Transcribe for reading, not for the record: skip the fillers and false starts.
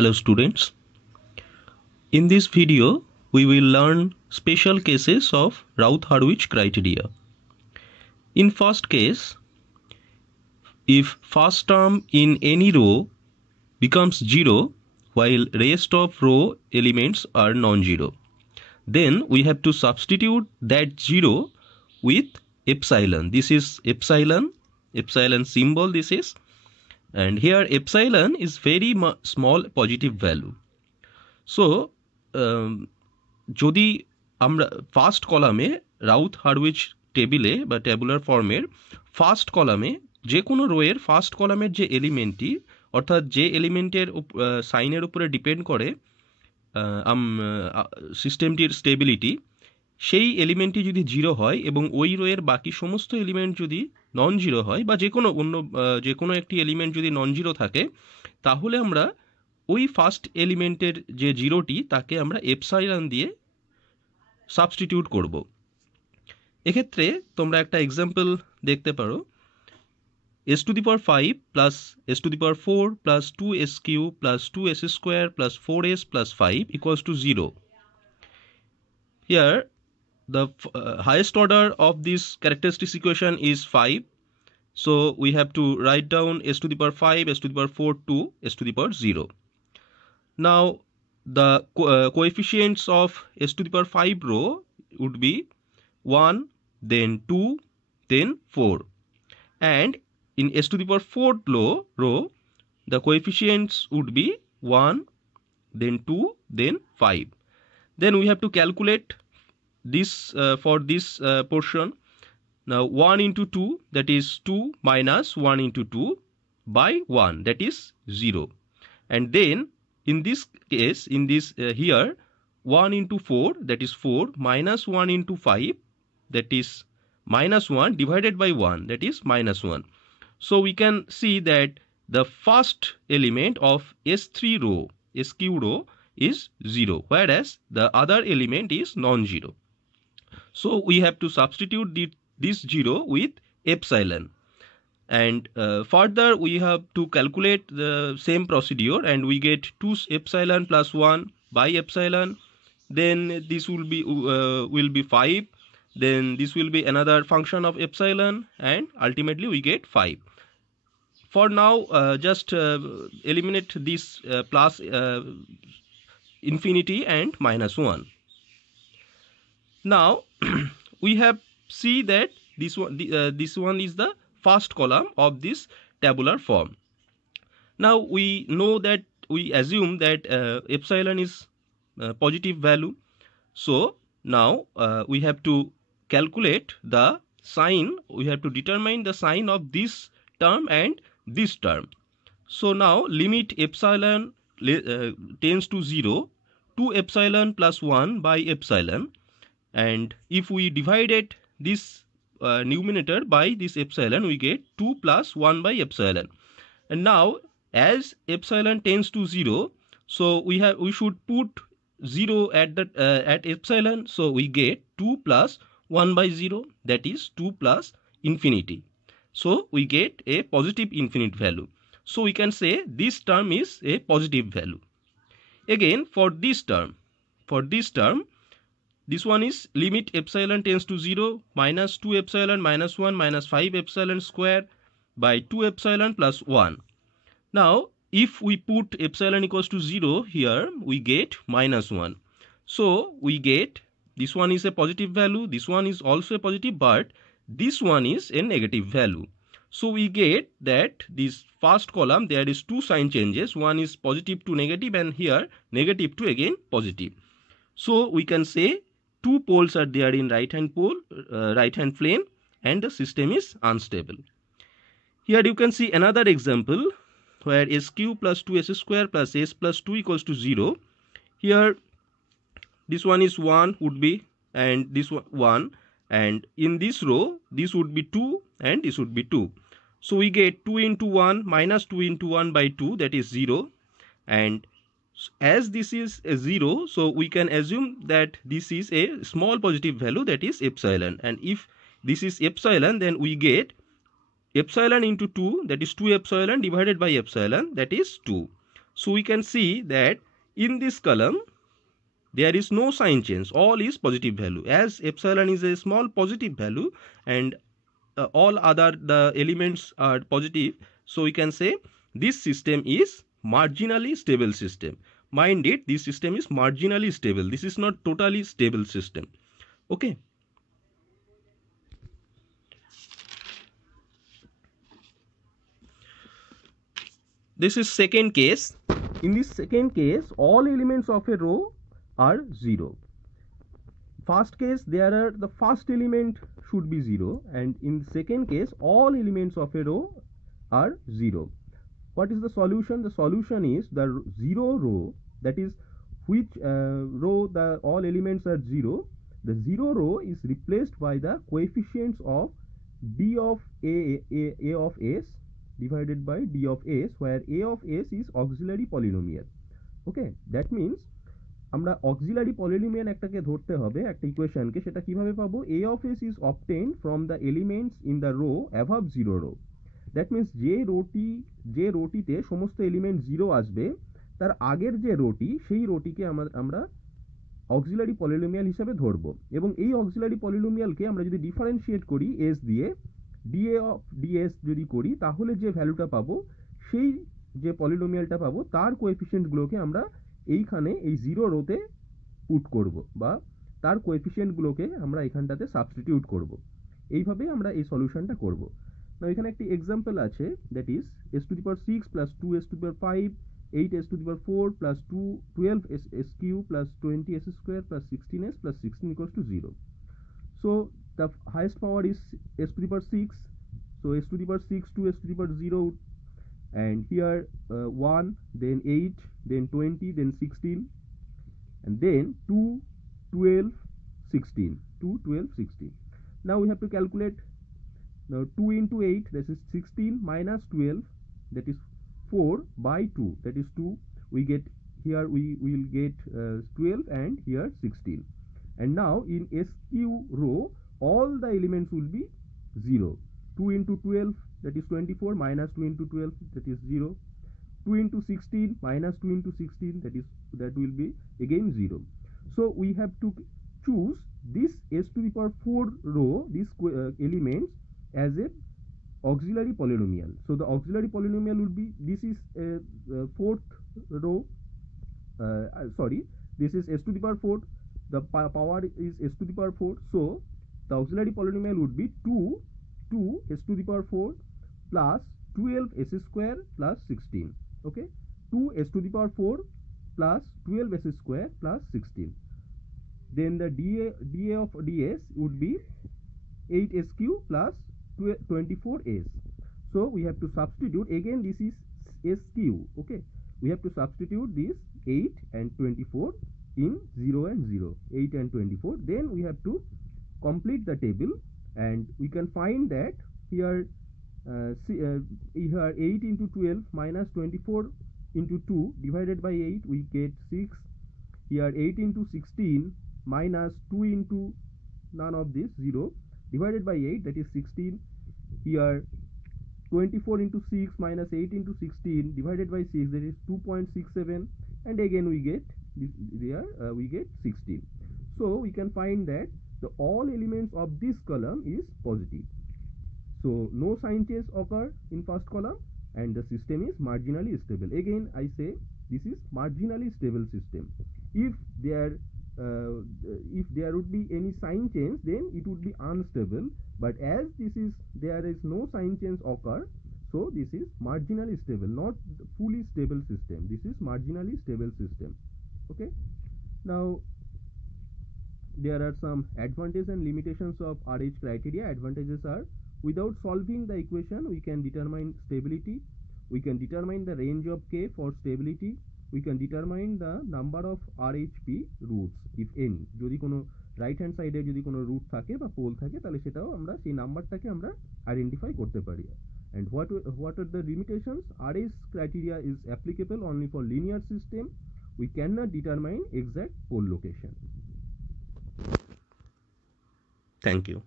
Hello students. In this video, we will learn special cases of Routh-Hurwitz criteria. In first case, if first term in any row becomes 0 while rest of row elements are non-zero, then we have to substitute that 0 with epsilon. This is epsilon symbol this is, and here epsilon is very small positive value. So যদি আমরা first কলামে রাউথ-হারউইচ টেবিলে বা tabular ফর্মের first কলামে যে কোনো রোয়ের first কলামের যে এলিমেন্টটি অর্থাৎ যে এলিমেন্টের সাইনের উপরে ডিপেন্ড করে সিস্টেমটির স্টেবিলিটি, সেই এলিমেন্টটি যদি 0 হয় এবং ওই রোয়ের বাকি সমস্ত এলিমেন্ট যদি নন জিরো হয় বা যে কোনো একটি এলিমেন্ট যদি নন জিরো থাকে, তাহলে আমরা ওই ফার্স্ট এলিমেন্টের যে জিরোটি তাকে আমরা এপসাইলন দিয়ে সাবস্টিটিউট করব। এক্ষেত্রে তোমরা একটা এক্সাম্পল দেখতে পারো, s⁵ plus s⁴ plus 2s³ plus 2s² plus 4s plus 5 equals to 0. Here the highest order of this characteristic equation is 5. So we have to write down s⁵, s⁴ 2, s⁵. Now the coefficients of s⁵ row would be 1, then 2, then 4, and in s⁴ row the coefficients would be 1, then 2, then 5. Then we have to calculate this for this portion. Now 1 into 2, that is 2, minus 1 into 2 by 1, that is 0. And then in this case, in this here 1 into 4, that is 4, minus 1 into 5, that is minus 1, divided by 1, that is minus 1. So we can see that the first element of S3 row, SQ row, is 0, whereas the other element is non-zero. So we have to substitute this 0 with epsilon. And further we have to calculate the same procedure, and we get 2 epsilon plus 1 by epsilon. Then this will be 5. Then this will be another function of epsilon, and ultimately we get 5. For now, just eliminate this plus infinity and minus 1. Now we have see that this one is the first column of this tabular form. Now we know that we assume that epsilon is positive value. So now we have to calculate the sign. We have to determine the sign of this term and this term. So now limit epsilon tends to 0 to epsilon plus 1 by epsilon, and if we divided this numerator by this epsilon, we get 2 plus 1 by epsilon. And now as epsilon tends to 0, so we should put 0 at epsilon, so we get 2 plus 1 by 0, that is 2 plus infinity. So we get a positive infinite value. So we can say this term is a positive value. Again for this term, this one is limit epsilon tends to 0 minus 2 epsilon minus 1 minus 5 epsilon square by 2 epsilon plus 1. Now if we put epsilon equals to 0 here, we get minus 1. So we get this one is a positive value, this one is also a positive, but this one is a negative value. So we get that this first column there is two sign changes, one is positive to negative, and here negative to again positive. So we can say two poles are there in right hand plane, and the system is unstable. Here you can see another example where SQ plus 2s² plus s plus 2 equals to 0. Here this one is 1 would be, and this one 1, and in this row this would be 2 and this would be 2. So we get 2 into 1 minus 2 into 1 by 2, that is 0. And as this is a 0, so we can assume that this is a small positive value, that is epsilon. And if this is epsilon, then we get epsilon into 2, that is 2 epsilon divided by epsilon, that is 2. So we can see that in this column there is no sign change, all is positive value, as epsilon is a small positive value and all other the elements are positive. So we can say this system is marginally stable system. Mind it, this system is marginally stable, this is not totally stable system. Okay. This is second case. In this second case, all elements of a row are 0. First case, there are the first element should be 0, and in second case, all elements of a row are 0. What is the solution? The solution is the 0 row, that is which row the all elements are 0. The 0 row is replaced by the coefficients of d of a of s divided by d of s, where a of s is auxiliary polynomial. Okay, that means আমরা auxiliary polynomial একটাকে ধরতে হবে, একটা ইকুয়েশনকে, সেটা কিভাবে পাবো? a of s is obtained from the elements in the row above 0 row. That means যে রোটিতে সমস্ত এলিমেন্ট 0 আসবে তার আগের যে রোটি, সেই রোটিকে আমরা অক্সিলারি পলিনোমিয়াল হিসেবে ধরবো, এবং এই অক্সিলারি পলিনোমিয়ালকে আমরা যদি ডিফারেন্সিয়েট করি s দিয়ে, dA of ds যদি করি, তাহলে যে ভ্যালুটা পাবো, সেই যে পলিনোমিয়ালটা পাবো তার কোএফিসিয়েন্টগুলোকে আমরা এইখানে এই 0 রোতে পুট করব, বা তার কোএফিসিয়েন্টগুলোকে আমরা এখানটাতে সাবস্টিটিউট করব। এইভাবে আমরা এই সলিউশনটা করব। না, এখানে একটি এক্সাম্পল আছে, that is s to the power 6 plus 2s to the power 5 8s to the power 4 plus 2 12s cube plus 20s square plus 16s plus 16 equals to 0. So the highest power is s to the power 6. So s to the power 6 to s to the power 0, and here 1, then 8, then 20, then 16, and then 2 12 16, 2 12 16. Now we have to calculate. Now 2 into 8, that is 16, minus 12, that is 4 by 2, that is 2. We get here, we will get 12, and here 16. And now in SQ row, all the elements will be 0. 2 into 12, that is 24, minus 2 into 12, that is 0. 2 into 16, minus 2 into 16, that will be again 0. So we have to choose this s to the power 4 row, these elements, as a auxiliary polynomial. So the auxiliary polynomial would be, this is fourth row, this is s to the power 4, the power is s to the power 4, so the auxiliary polynomial would be 2 s to the power 4 plus 12 s square plus 16. Okay, 2 s to the power 4 plus 12 s square plus 16. Then the dA of ds would be 8sq plus 24s. So we have to substitute, again this is sq. Okay, we have to substitute this 8 and 24 in 0 and 0, 8 and 24. Then we have to complete the table, and we can find that here here 8 into 12 minus 24 into 2 divided by 8, we get 6. Here 8 into 16 minus 2 into none of this, 0, divided by 8, that is 16. Here 24 into 6 minus 8 into 16 divided by 6, that is 2.67, and again we get this, there we get 16. So we can find that the all elements of this column is positive. So no sign change occur in first column, and the system is marginally stable. Again I say this is marginally stable system. If there would be any sign change, then it would be unstable, but as there is no sign change occur, so this is marginally stable, not fully stable system. This is marginally stable system. Okay, now there are some advantages and limitations of RH criteria. Advantages are, without solving the equation we can determine stability, we can determine the range of k for stability, we can determine the number of RHP roots if any. যদি কোনো right hand সাইডে যদি কোনো root থাকে বা pole থাকে, তাহলে সেটাও আমরা সেই নাম্বারটাকে আমরা আইডেন্টিফাই করতে পারি। And what are the limitations? RH criteria is applicable only for linear system. We cannot determine exact pole location. Thank you.